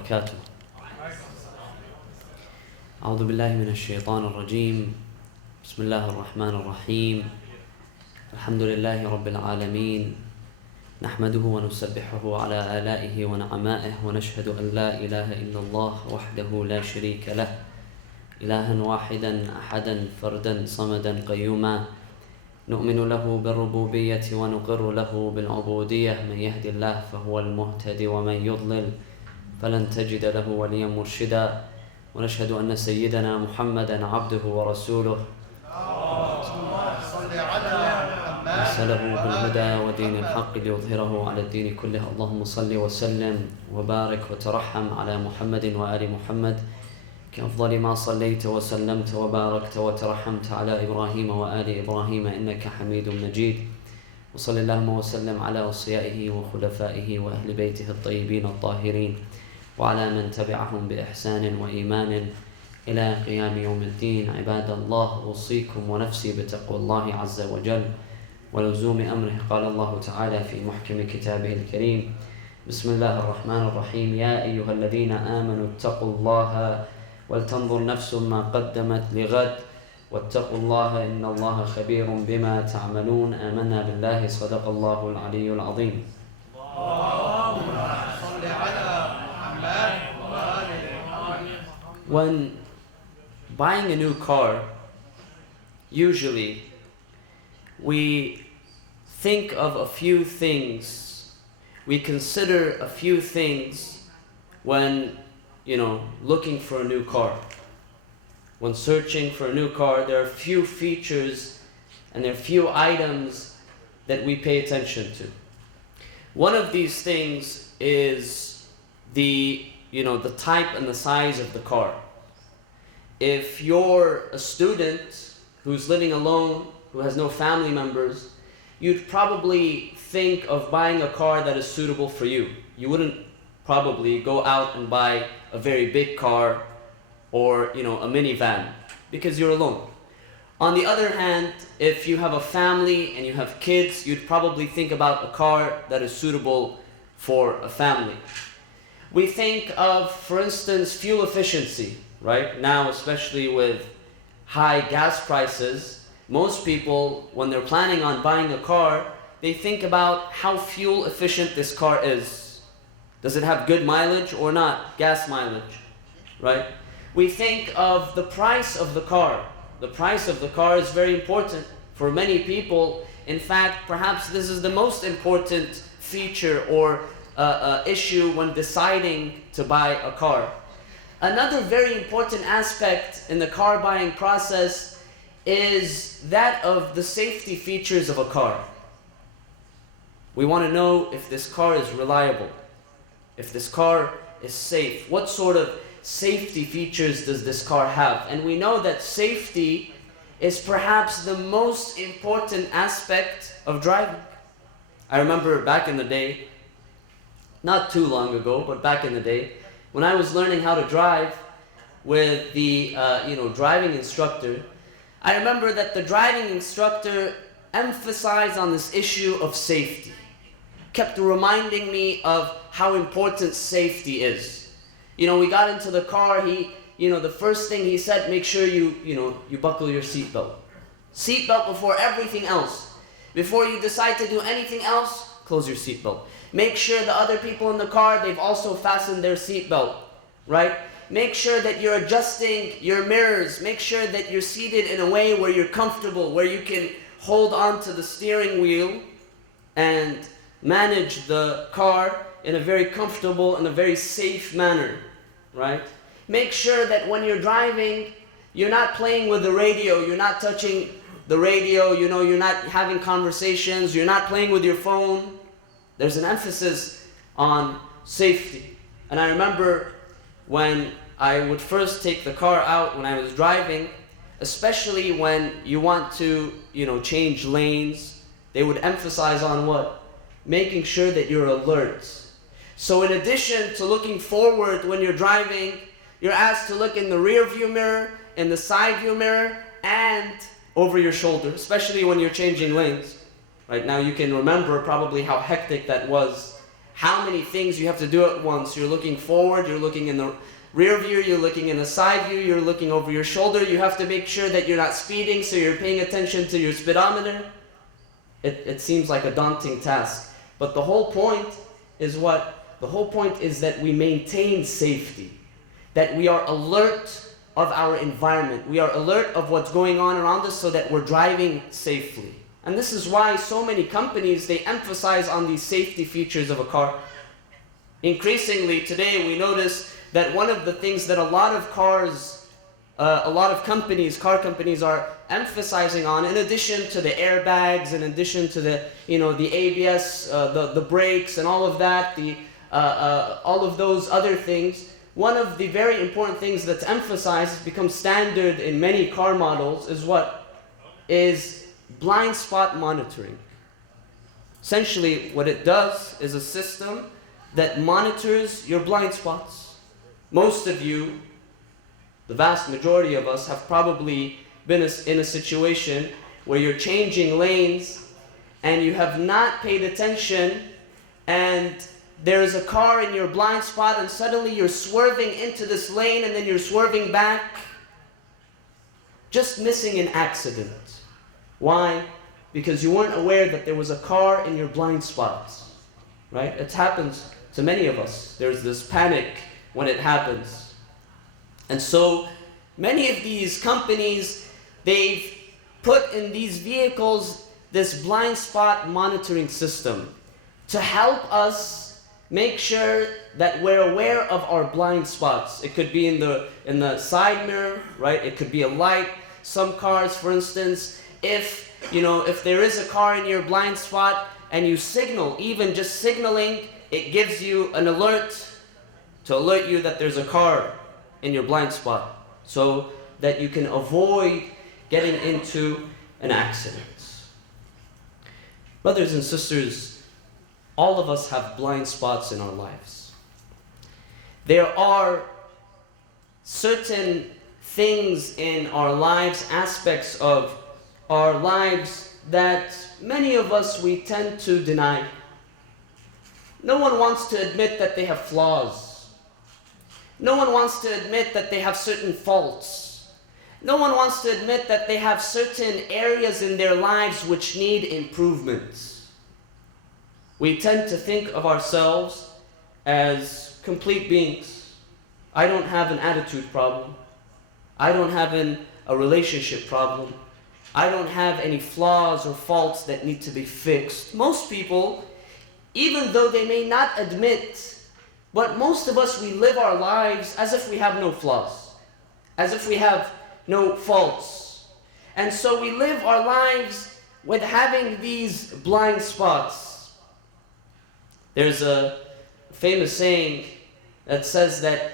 وبركاته. أعوذ بالله من الشيطان الرجيم. بسم الله الرحمن الرحيم. الحمد لله رب العالمين، نحمده ونسبحه على آلائه ونعمائه، ونشهد أن لا إله إلا الله وحده لا شريك له، إلها واحدا أحدا فردا صمدا قيوما، نؤمن له بالربوبية ونقر له بالعبودية، من يهد الله فهو المهتدي ومن يضلل فلن تجد له وليا مرشدا، ونشهد أن سيدنا محمدا عبده ورسوله أرسله بالهدى ودين الحق ليظهره على الدين كله. اللهم صل وسلم وبارك وترحم على محمد وآل محمد كأفضل ما صليت وسلمت وباركت وترحمت على إبراهيم وآل إبراهيم إنك حميد مجيد. وصل اللهم وسلم على أصفيائه وخلفائه وأهل بيته الطيبين الطاهرين، وعلى من تبعهم بإحسان وإيمان إلى قيام يوم الدين. عباد الله، أوصيكم ونفسي بتقوى الله عز وجل ولزوم أمره. قال الله تعالى في محكم كتابه الكريم: بسم الله الرحمن الرحيم. يا أيها الذين آمنوا اتقوا الله ولتنظر نفس ما قدمت لغد واتقوا الله إن الله خبير بما تعملون. آمنا بالله. صدق الله العلي العظيم. When buying a new car, usually we think of a few things, we consider a few things when, looking for a new car. When searching for a new car, there are few features and there are few items that we pay attention to. One of these things is the type and the size of the car. If you're a student who's living alone, who has no family members, you'd probably think of buying a car that is suitable for you. You wouldn't probably go out and buy a very big car or a minivan because you're alone. On the other hand, if you have a family and you have kids, you'd probably think about a car that is suitable for a family. We think of, for instance, fuel efficiency, right? Now, especially with high gas prices, most people, when they're planning on buying a car, they think about how fuel efficient this car is. Does it have good mileage or not? Gas mileage, right? We think of the price of the car. The price of the car is very important for many people. In fact, perhaps this is the most important feature or issue when deciding to buy a car. Another very important aspect in the car buying process is that of the safety features of a car. We want to know if this car is reliable, if this car is safe. What sort of safety features does this car have? And we know that safety is perhaps the most important aspect of driving. I remember back in the day, not too long ago, but back in the day, when I was learning how to drive with the driving instructor, I remember that the driving instructor emphasized on this issue of safety, kept reminding me of how important safety is. We got into the car, the first thing he said, make sure you buckle your seatbelt. Seatbelt before everything else. Before you decide to do anything else, close your seatbelt. Make sure the other people in the car, they've also fastened their seatbelt, right? Make sure that you're adjusting your mirrors. Make sure that you're seated in a way where you're comfortable, where you can hold on to the steering wheel and manage the car in a very comfortable and a very safe manner, right? Make sure that when you're driving, you're not playing with the radio, you're not touching the radio, you're not having conversations, you're not playing with your phone. There's an emphasis on safety. And I remember when I would first take the car out when I was driving, especially when you want to, change lanes, they would emphasize on what? Making sure that you're alert. So in addition to looking forward when you're driving, you're asked to look in the rear view mirror, in the side view mirror, and over your shoulder, especially when you're changing lanes. Right now you can remember probably how hectic that was, how many things you have to do at once. You're looking forward, you're looking in the rear view, you're looking in the side view, you're looking over your shoulder. You have to make sure that you're not speeding, so you're paying attention to your speedometer. It seems like a daunting task. But the whole point is what? The whole point is that we maintain safety. That we are alert of our environment. We are alert of what's going on around us so that we're driving safely. And this is why so many companies, they emphasize on these safety features of a car. Increasingly today we notice that one of the things that a lot of car companies are emphasizing on, in addition to the airbags, in addition to the ABS, the brakes and all of that, all of those other things, one of the very important things that's emphasized, becomes standard in many car models, is what? Is blind spot monitoring. Essentially, what it does is a system that monitors your blind spots. Most of you, the vast majority of us, have probably been in a situation where you're changing lanes and you have not paid attention, and there's a car in your blind spot and suddenly you're swerving into this lane and then you're swerving back, just missing an accident. Why? Because you weren't aware that there was a car in your blind spot, right? It happens to many of us. There's this panic when it happens. And so many of these companies, they've put in these vehicles this blind spot monitoring system to help us make sure that we're aware of our blind spots. It could be in the side mirror, right? It could be a light. Some cars, for instance, if there is a car in your blind spot and you signal, even just signaling, it gives you an alert to alert you that there's a car in your blind spot, so that you can avoid getting into an accident. Brothers and sisters, all of us have blind spots in our lives. There are certain things in our lives, aspects of our lives, that many of us, we tend to deny. No one wants to admit that they have flaws. No one wants to admit that they have certain faults. No one wants to admit that they have certain areas in their lives which need improvement. We tend to think of ourselves as complete beings. I don't have an attitude problem. I don't have a relationship problem. I don't have any flaws or faults that need to be fixed. Most people, even though they may not admit, but most of us, we live our lives as if we have no flaws, as if we have no faults. And so we live our lives with having these blind spots. There's a famous saying that says that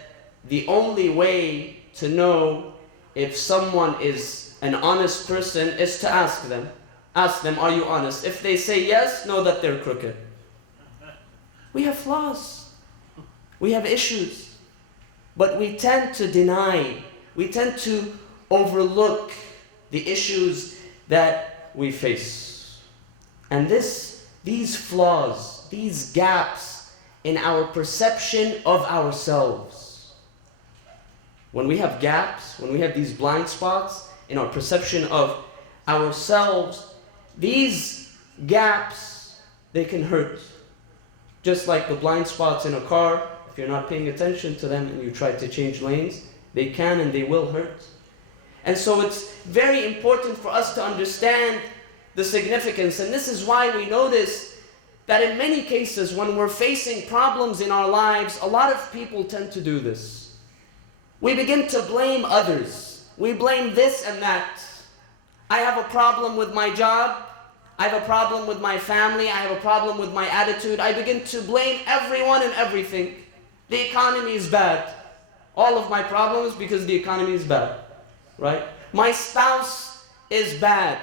the only way to know if someone is an honest person is to ask them. Ask them, are you honest? If they say yes, know that they're crooked. We have flaws. We have issues. But we tend to deny. We tend to overlook the issues that we face. And these flaws, these gaps in our perception of ourselves. When we have gaps, when we have these blind spots in our perception of ourselves, these gaps, they can hurt. Just like the blind spots in a car, if you're not paying attention to them and you try to change lanes, they can and they will hurt. And so it's very important for us to understand the significance. And this is why we notice that in many cases, when we're facing problems in our lives, a lot of people tend to do this. We begin to blame others. We blame this and that. I have a problem with my job. I have a problem with my family. I have a problem with my attitude. I begin to blame everyone and everything. The economy is bad. All of my problems because the economy is bad, right? My spouse is bad.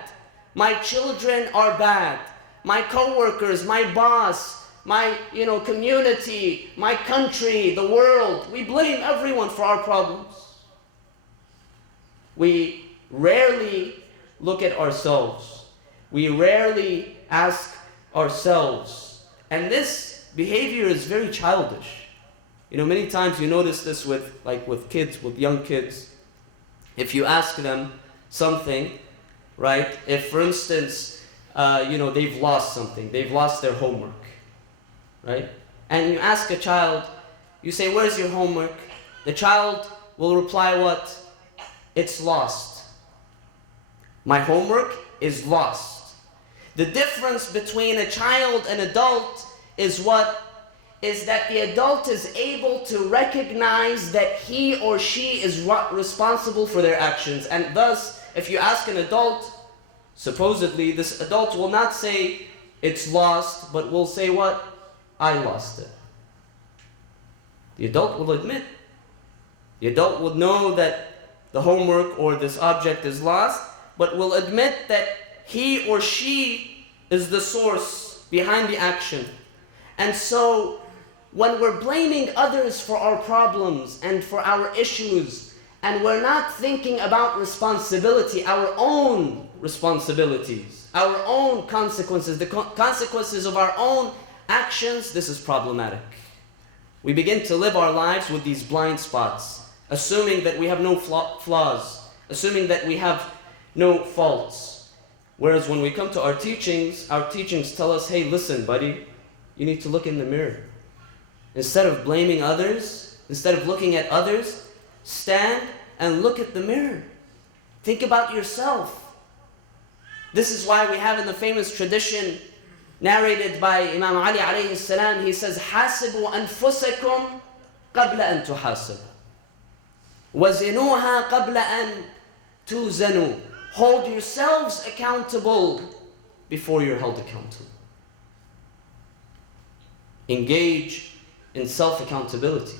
My children are bad. My co-workers, my boss, my community, my country, the world. We blame everyone for our problems. We rarely look at ourselves. We rarely ask ourselves. And this behavior is very childish. You know, many times you notice this with kids, with young kids. If you ask them something, right? If, for instance, they've lost something, they've lost their homework, right? And you ask a child, you say, "Where's your homework?" The child will reply what? "It's lost. My homework is lost." The difference between a child and adult is what? Is that the adult is able to recognize that he or she is responsible for their actions. And thus, if you ask an adult, supposedly this adult will not say it's lost, but will say what? I lost it. The adult will admit. The adult will know that the homework or this object is lost, but will admit that he or she is the source behind the action. And so, when we're blaming others for our problems and for our issues, and we're not thinking about responsibility, our own responsibilities, our own consequences, the consequences of our own actions, this is problematic. We begin to live our lives with these blind spots, assuming that we have no flaws, assuming that we have no faults. Whereas when we come to our teachings tell us, hey, listen, buddy, you need to look in the mirror. Instead of blaming others, instead of looking at others, stand and look at the mirror. Think about yourself. This is why we have in the famous tradition narrated by Imam Ali alayhi salam, he says, حَاسِبُوا أَنفُسَكُمْ قَبْلَ أَن تُحَاسِبُوا وَزِنُوهَا قَبْلَ أَن تُوزَنُوا. Hold yourselves accountable before you're held accountable. Engage in self-accountability.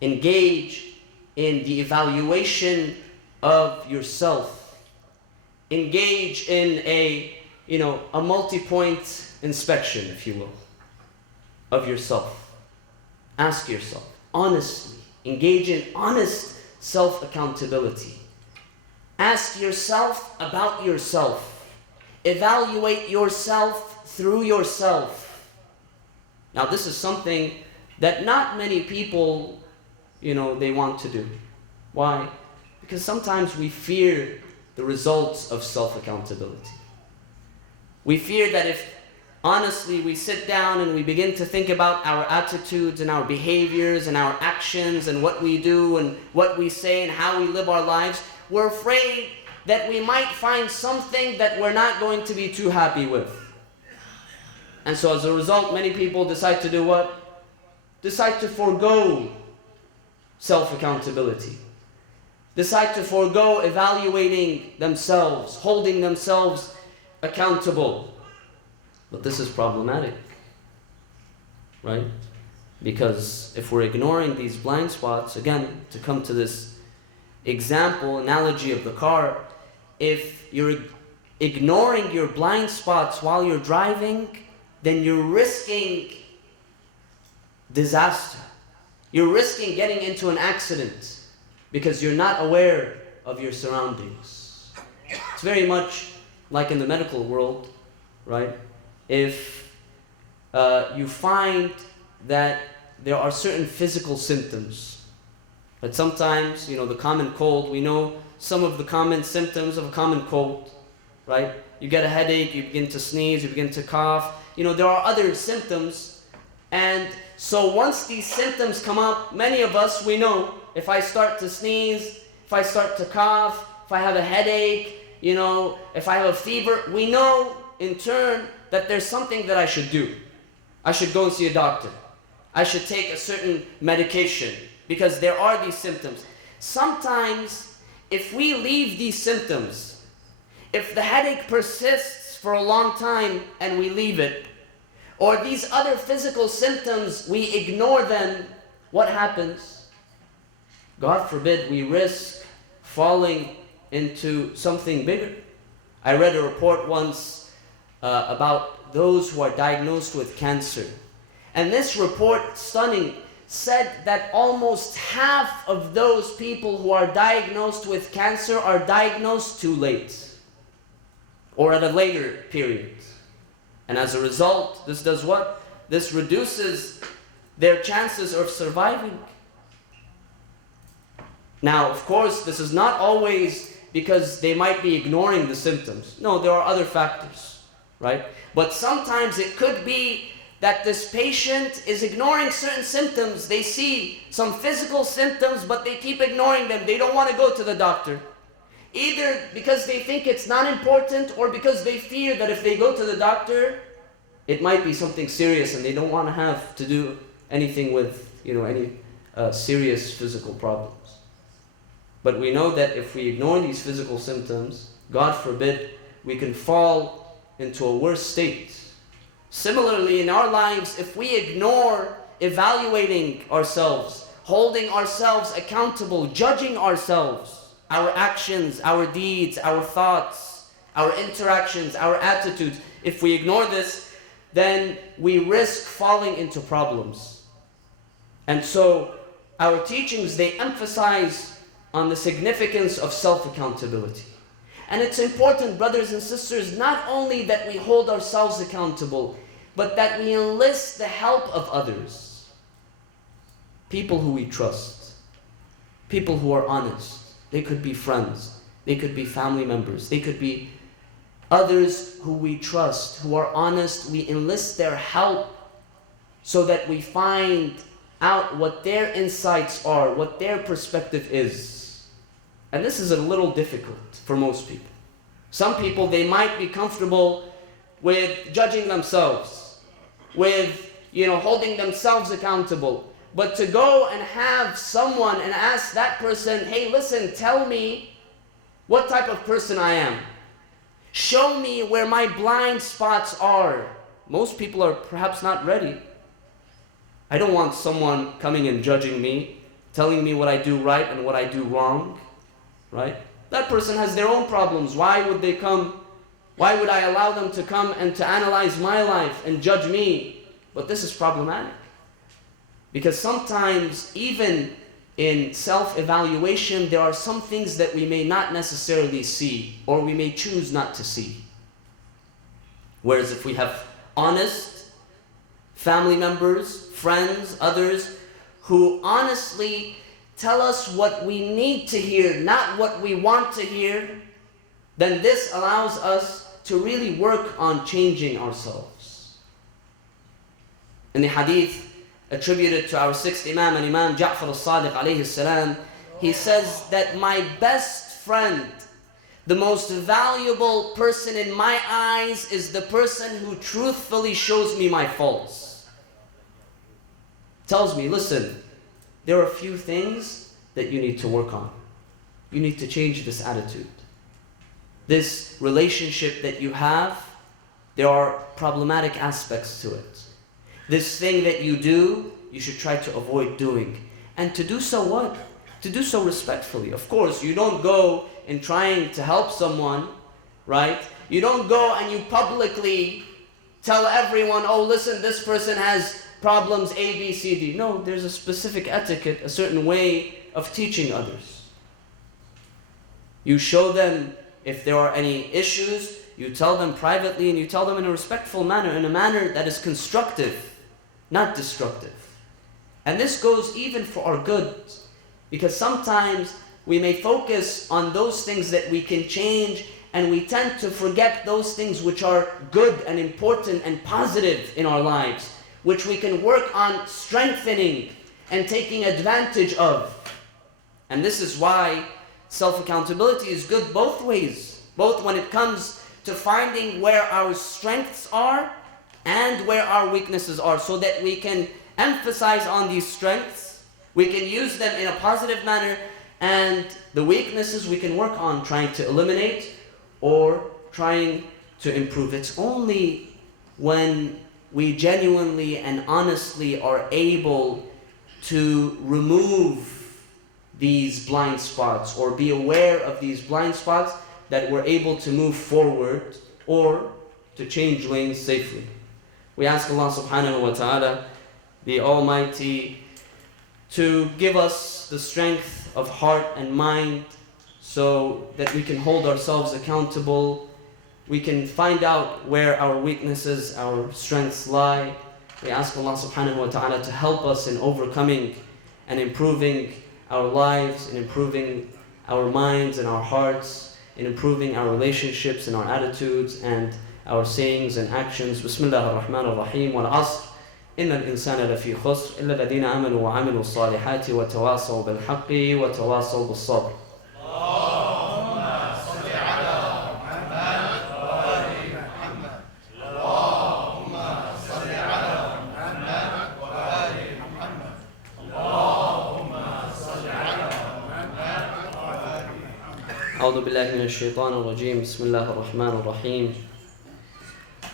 Engage in the evaluation of yourself. Engage in a multi-point inspection, if you will, of yourself. Ask yourself, honestly, engage in honest self-accountability. Ask yourself about yourself. Evaluate yourself through yourself. Now, this is something that not many people, they want to do. Why? Because sometimes we fear the results of self-accountability. We fear that if, honestly, we sit down and we begin to think about our attitudes and our behaviors and our actions and what we do and what we say and how we live our lives, we're afraid that we might find something that we're not going to be too happy with. And so as a result, many people decide to do what? Decide to forego self-accountability. Decide to forego evaluating themselves, holding themselves accountable. But this is problematic, right? Because if we're ignoring these blind spots, again, to come to this analogy of the car, if you're ignoring your blind spots while you're driving, then you're risking disaster. You're risking getting into an accident because you're not aware of your surroundings. It's very much like in the medical world, right? If you find that there are certain physical symptoms, but sometimes, the common cold, we know some of the common symptoms of a common cold, right? You get a headache, you begin to sneeze, you begin to cough. There are other symptoms. And so once these symptoms come up, many of us, we know, if I start to sneeze, if I start to cough, if I have a headache, if I have a fever, we know in turn that there's something that I should do. I should go and see a doctor. I should take a certain medication because there are these symptoms. Sometimes, if we leave these symptoms, if the headache persists for a long time and we leave it, or these other physical symptoms, we ignore them, what happens? God forbid we risk falling into something bigger. I read a report once about those who are diagnosed with cancer. And this report, stunning, said that almost half of those people who are diagnosed with cancer are diagnosed too late, or at a later period. And as a result, this does what? this reduces their chances of surviving. Now, of course, this is not always because they might be ignoring the symptoms. No, there are other factors, right? But sometimes it could be that this patient is ignoring certain symptoms. They see some physical symptoms, but they keep ignoring them. They don't want to go to the doctor. Either because they think it's not important, or because they fear that if they go to the doctor, it might be something serious and they don't want to have to do anything with, any serious physical problems. But we know that if we ignore these physical symptoms, God forbid, we can fall into a worse state. Similarly, in our lives, if we ignore evaluating ourselves, holding ourselves accountable, judging ourselves, our actions, our deeds, our thoughts, our interactions, our attitudes, if we ignore this, then we risk falling into problems. And so our teachings, they emphasize on the significance of self-accountability. And it's important, brothers and sisters, not only that we hold ourselves accountable, but that we enlist the help of others. People who we trust. People who are honest. They could be friends. They could be family members. They could be others who we trust, who are honest. We enlist their help so that we find out what their insights are, what their perspective is. And this is a little difficult for most people. Some people, they might be comfortable with judging themselves, with, holding themselves accountable. But to go and have someone and ask that person, hey, listen, tell me what type of person I am. Show me where my blind spots are. Most people are perhaps not ready. I don't want someone coming and judging me, telling me what I do right and what I do wrong, right? That person has their own problems. Why would they come? Why would I allow them to come and to analyze my life and judge me? But this is problematic. Because sometimes, even in self-evaluation, there are some things that we may not necessarily see, or we may choose not to see. Whereas if we have honest family members, friends, others, who honestly tell us what we need to hear, not what we want to hear, then this allows us to really work on changing ourselves. In the hadith attributed to our sixth Imam, and Imam Ja'far al-Sadiq alayhi salam, he says that my best friend, the most valuable person in my eyes, is the person who truthfully shows me my faults. Tells me, listen, there are a few things that you need to work on. You need to change this attitude. This relationship that you have, there are problematic aspects to it. This thing that you do, you should try to avoid doing. And to do so what? To do so respectfully. Of course, you don't go in trying to help someone, right? You don't go and you publicly tell everyone, oh, listen, this person has problems A, B, C, D. No, there's a specific etiquette, a certain way of teaching others. You show them if there are any issues, you tell them privately, and you tell them in a respectful manner, in a manner that is constructive, not destructive. And this goes even for our good, because sometimes we may focus on those things that we can change, and we tend to forget those things which are good and important and positive in our lives, which we can work on strengthening and taking advantage of. And this is why self-accountability is good both ways, both when it comes to finding where our strengths are and where our weaknesses are, so that we can emphasize on these strengths, we can use them in a positive manner, and the weaknesses we can work on trying to eliminate or trying to improve. It's only when we genuinely and honestly are able to remove these blind spots or be aware of these blind spots that we're able to move forward or to change lanes safely. We ask Allah subhanahu wa ta'ala, the Almighty, to give us the strength of heart and mind so that we can hold ourselves accountable. We can find out where our weaknesses, our strengths lie, We ask Allah subhanahu wa ta'ala to help us in overcoming and improving our lives, in improving our minds and our hearts, in improving our relationships and our attitudes and our sayings and actions. Bismillah ar-Rahman ar-Rahim. Wal asr. Inna al-insana lafi khusr. Illa alladhina amanu wa amilu salihati wa tawasaw bil haqqi wa tawasaw bis sabr. أعوذ بالله من الشيطان الرجيم بسم الله الرحمن الرحيم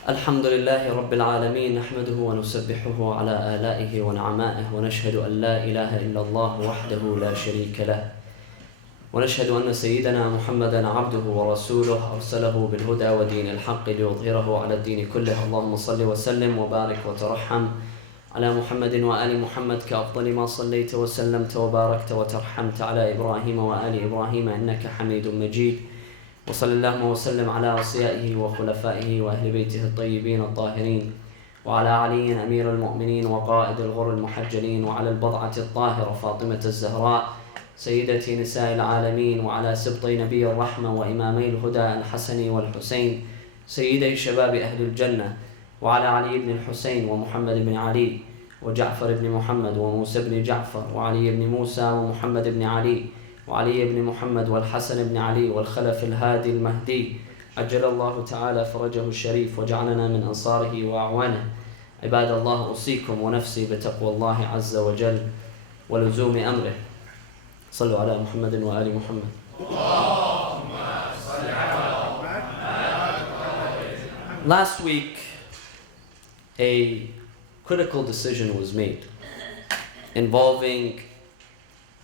الحمد لله رب العالمين نحمده ونسبحه على آلائه ونعمائه ونشهد أن لا إله إلا الله وحده لا شريك له ونشهد أن سيدنا محمدا عبده ورسوله أرسله بالهدى ودين الحق ليظهره على الدين كله اللهم صل وسلم وبارك وترحم على محمد وآل محمد كأفضل ما صليت وسلمت وباركت وترحمت على إبراهيم وآل إبراهيم إنك حميد مجيد وصلى اللهم وسلم على أصيائه وخلفائه وأهل بيته الطيبين الطاهرين وعلى علي أمير المؤمنين وقائد الغر المحجلين وعلى البضعة الطاهرة فاطمة الزهراء سيدة نساء العالمين وعلى سبطي نبي الرحمة وإمامي الهدى الحسن والحسين سيدي شباب أهل الجنة وعلى علي بن الحسين ومحمد بن علي وجعفر بن محمد وموسى بن جعفر وعلي بن موسى ومحمد بن علي وعلي بن محمد والحسن بن علي والخلف الهادي المهدي عجل الله تعالى فرجه الشريف وجعلنا من أنصاره وأعوانه عباد الله أوصيكم ونفسي بتقوى الله عز وجل ولزوم أمره صلوا على محمد وآل محمد Last week a critical decision was made involving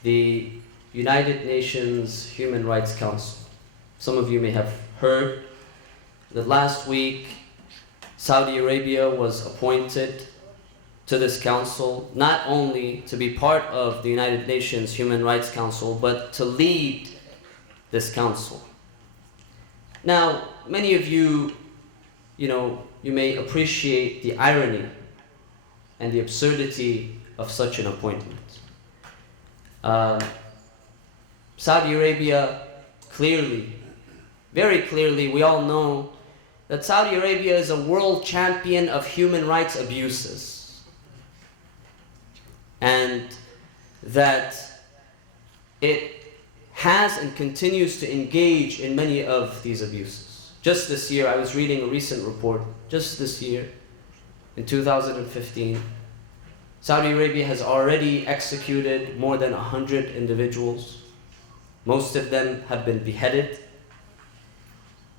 the United Nations Human Rights Council. Some of you may have heard that last week Saudi Arabia was appointed to this council not only to be part of the United Nations Human Rights Council but to lead this council. Now, many of you you may appreciate the irony and the absurdity of such an appointment. Saudi Arabia, very clearly, we all know that Saudi Arabia is a world champion of human rights abuses, and that it has and continues to engage in many of these abuses. Just this year, I was reading a recent report, just this year, in 2015, Saudi Arabia has already executed more than 100 individuals. Most of them have been beheaded.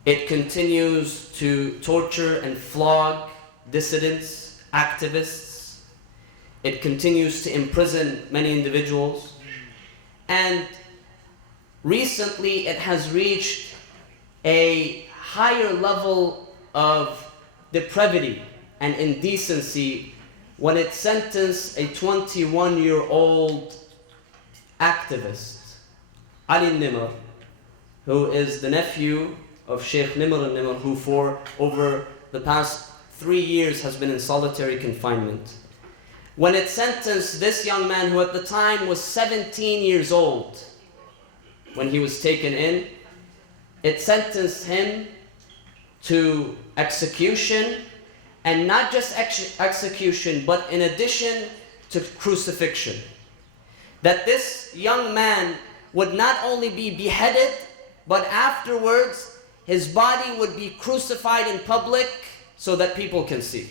It continues to torture and flog dissidents, activists. It continues to imprison many individuals. And recently, it has reached a higher level of depravity and indecency when it sentenced a 21-year-old activist, Ali Nimr, who is the nephew of Sheikh Nimr al-Nimr, who for over the past 3 years has been in solitary confinement. When it sentenced this young man, who at the time was 17 years old when he was taken in, it sentenced him to execution, and not just execution, but in addition to crucifixion. That this young man would not only be beheaded, but afterwards his body would be crucified in public so that people can see.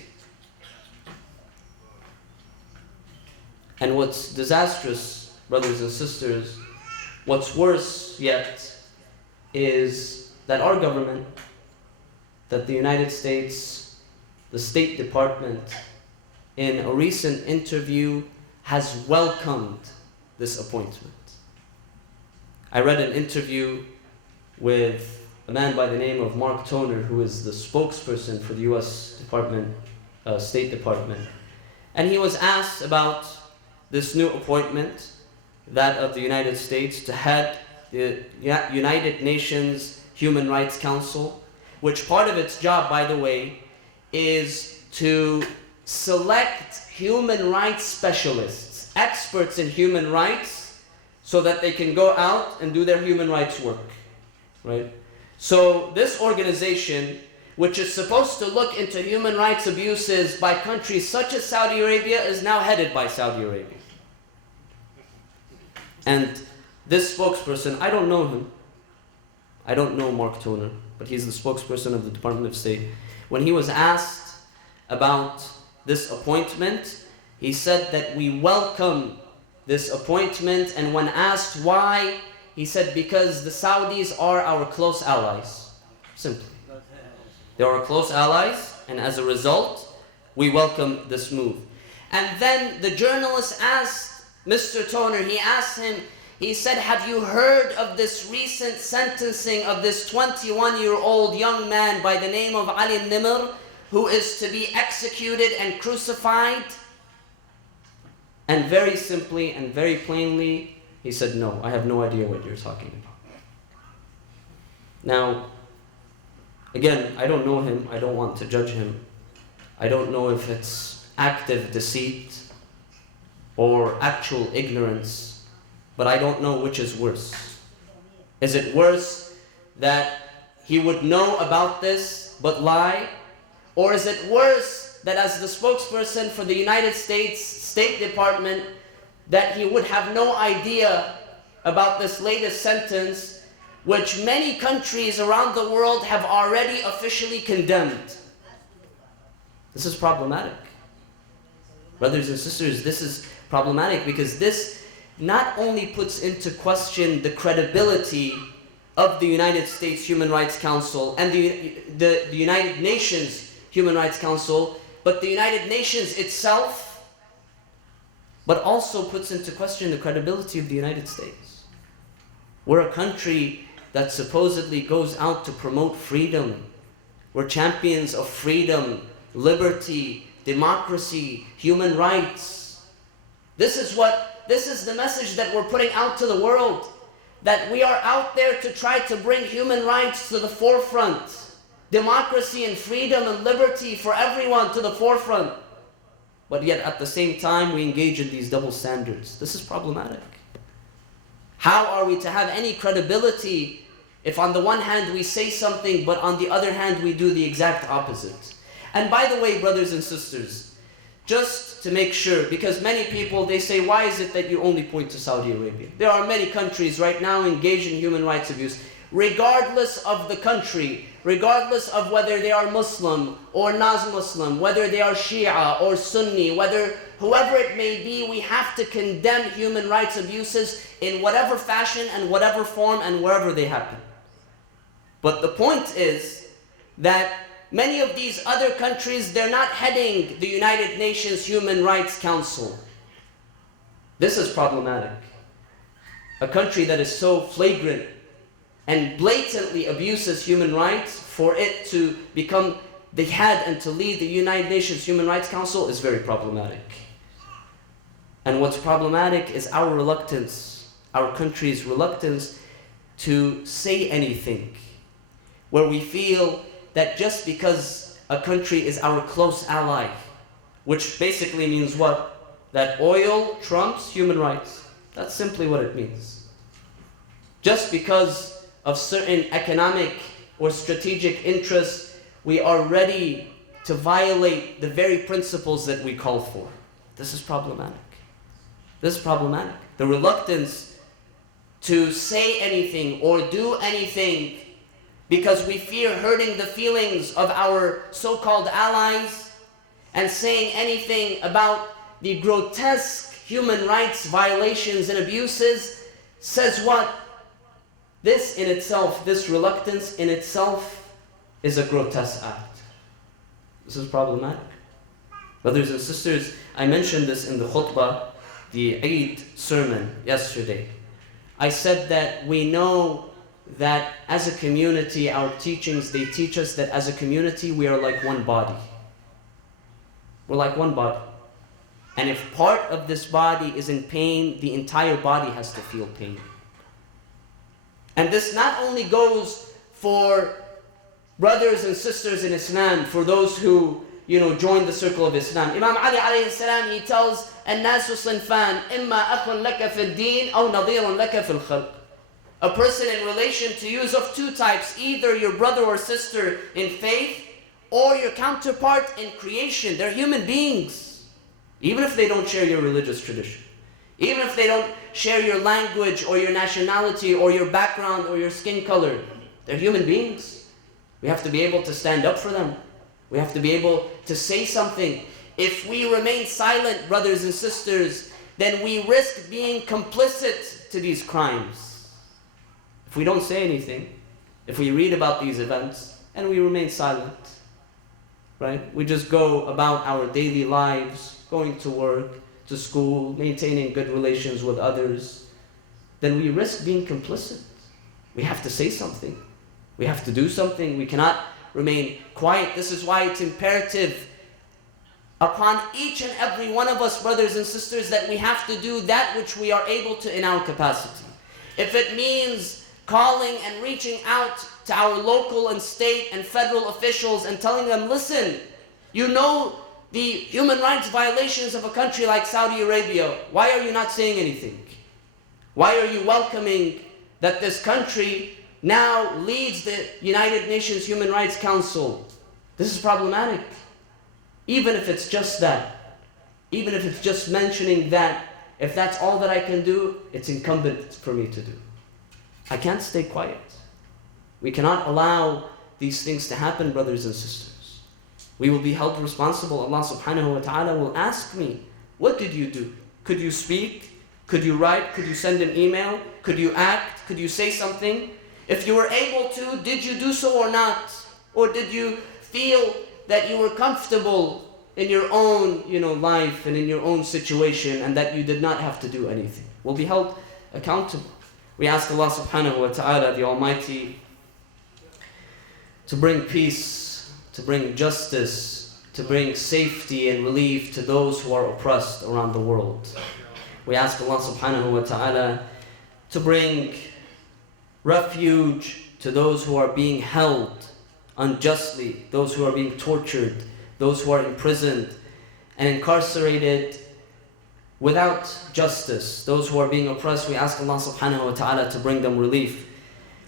And what's disastrous, brothers and sisters, what's worse yet, is that our government, that the United States, the State Department, in a recent interview has welcomed this appointment. I read an interview with a man by the name of Mark Toner, who is the spokesperson for the US State Department. And he was asked about this new appointment, that of the United States, to head the United Nations Human Rights Council, which part of its job, by the way, is to select human rights specialists, experts in human rights, so that they can go out and do their human rights work, right? So this organization, which is supposed to look into human rights abuses by countries such as Saudi Arabia, is now headed by Saudi Arabia. And this spokesperson, I don't know him. I don't know Mark Toner, but he's the spokesperson of the Department of State. When he was asked about this appointment, he said that we welcome this appointment, and when asked why, he said because the Saudis are our close allies. Simply. They are our close allies, and as a result, we welcome this move. And then the journalist asked Mr. Toner, he asked him, he said, have you heard of this recent sentencing of this 21-year-old young man by the name of Ali Nimr, who is to be executed and crucified? And very simply and very plainly, he said, no, I have no idea what you're talking about. Now, again, I don't know him, I don't want to judge him. I don't know if it's active deceit or actual ignorance, but I don't know which is worse. Is it worse that he would know about this but lie? Or is it worse that as the spokesperson for the United States State Department, that he would have no idea about this latest sentence, which many countries around the world have already officially condemned? This is problematic. Brothers and sisters, this is problematic because this not only puts into question the credibility of the United States Human Rights Council and the United Nations Human Rights Council, but the United Nations itself, but also puts into question the credibility of the United States. We're a country that supposedly goes out to promote freedom. We're champions of freedom, liberty, democracy, human rights. This is the message that we're putting out to the world, that we are out there to try to bring human rights to the forefront, democracy and freedom and liberty for everyone to the forefront. But yet at the same time we engage in these double standards. This is problematic. How are we to have any credibility if on the one hand we say something, but on the other hand we do the exact opposite? And by the way, brothers and sisters, just to make sure, because many people, they say, why is it that you only point to Saudi Arabia? There are many countries right now engaged in human rights abuse. Regardless of the country, regardless of whether they are Muslim or non-Muslim, whether they are Shia or Sunni, whoever it may be, we have to condemn human rights abuses in whatever fashion and whatever form and wherever they happen. But the point is that many of these other countries, they're not heading the United Nations Human Rights Council. This is problematic. A country that is so flagrant and blatantly abuses human rights, for it to become the head and to lead the United Nations Human Rights Council is very problematic. And what's problematic is our reluctance, our country's reluctance to say anything, where we feel that just because a country is our close ally, which basically means what? That oil trumps human rights. That's simply what it means. Just because of certain economic or strategic interests, we are ready to violate the very principles that we call for. This is problematic. This is problematic. The reluctance to say anything or do anything because we fear hurting the feelings of our so-called allies, and saying anything about the grotesque human rights violations and abuses, says what? This in itself, this reluctance in itself, is a grotesque act. This is problematic. Brothers and sisters, I mentioned this in the khutbah, the Eid sermon yesterday. I said that we know that as a community, our teachings, they teach us that as a community, we are like one body. We're like one body. And if part of this body is in pain, the entire body has to feel pain. And this not only goes for brothers and sisters in Islam, for those who join the circle of Islam. Imam Ali alayhi salam, he tells, الناس صنفان إما أخ لك في الدين أو نظير لك في الخلق. A person in relation to you is of two types, either your brother or sister in faith or your counterpart in creation. They're human beings. Even if they don't share your religious tradition, even if they don't share your language or your nationality or your background or your skin color, they're human beings. We have to be able to stand up for them. We have to be able to say something. If we remain silent, brothers and sisters, then we risk being complicit to these crimes. If we don't say anything, if we read about these events and we remain silent, right? We just go about our daily lives, going to work, to school, maintaining good relations with others, then we risk being complicit. We have to say something. We have to do something. We cannot remain quiet. This is why it's imperative upon each and every one of us, brothers and sisters, that we have to do that which we are able to in our capacity. If it means calling and reaching out to our local and state and federal officials and telling them, listen, you know the human rights violations of a country like Saudi Arabia. Why are you not saying anything? Why are you welcoming that this country now leads the United Nations Human Rights Council? This is problematic. Even if it's just that, even if it's just mentioning that, if that's all that I can do, it's incumbent for me to do. I can't stay quiet. We cannot allow these things to happen, brothers and sisters. We will be held responsible. Allah subhanahu wa ta'ala will ask me, what did you do? Could you speak? Could you write? Could you send an email? Could you act? Could you say something? If you were able to, did you do so or not? Or did you feel that you were comfortable in your own life and in your own situation and that you did not have to do anything? We'll be held accountable. We ask Allah subhanahu wa ta'ala, the Almighty, to bring peace, to bring justice, to bring safety and relief to those who are oppressed around the world. We ask Allah subhanahu wa ta'ala to bring refuge to those who are being held unjustly, those who are being tortured, those who are imprisoned and incarcerated without justice, those who are being oppressed. We ask Allah subhanahu wa ta'ala to bring them relief.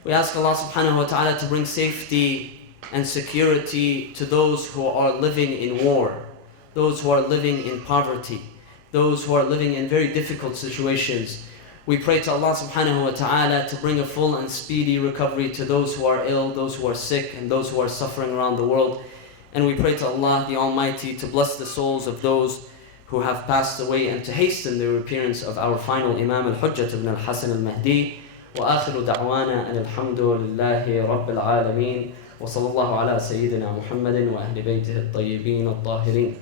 We ask Allah subhanahu wa ta'ala to bring safety and security to those who are living in war, those who are living in poverty, those who are living in very difficult situations. We pray to Allah subhanahu wa ta'ala to bring a full and speedy recovery to those who are ill, those who are sick, and those who are suffering around the world. And we pray to Allah the Almighty to bless the souls of those who have passed away and to hasten the appearance of our final Imam al-Hujjat ibn al-Hasan al-Mahdi. وآخر دعوانا أن الحمد لله رب العالمين وصلى الله على سيدنا محمد وأهل بيته الطيبين الطاهرين.